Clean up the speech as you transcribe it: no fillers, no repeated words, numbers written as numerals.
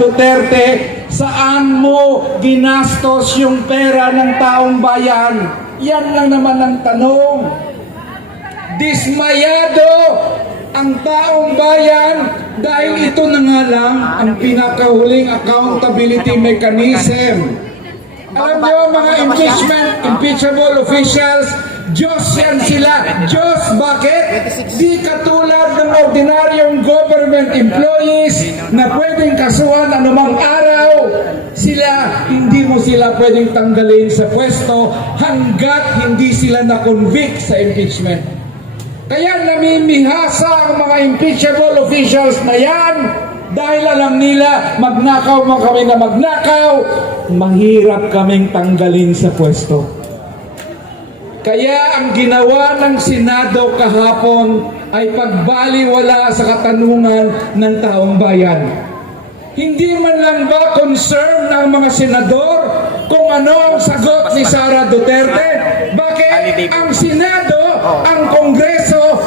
Duterte, saan mo ginastos yung pera ng taong bayan? Yan lang naman ang tanong. Dismayado ang taong bayan dahil ito na nga lang ang pinakahuling accountability mechanism. Alam nyo mga impeachable officials, Diyos yan sila. Diyos, bakit? Di katulad ng ordinaryong government employees na pwedeng kasuhan anumang araw. Hindi mo sila pwedeng tanggalin sa pwesto hanggat hindi sila na-convict sa impeachment. Kaya namimihasa ang mga impeachable officials na yan dahil alam nila magnakaw mo kami na magnakaw, mahirap kaming tanggalin sa pwesto. Kaya ang ginawa ng Senado kahapon ay pagbaliwala sa katanungan ng taong bayan. Hindi man lang ba concern ng mga senador kung ano ang sagot ni Sara Duterte? Bakit ang Senado, ang Kongreso,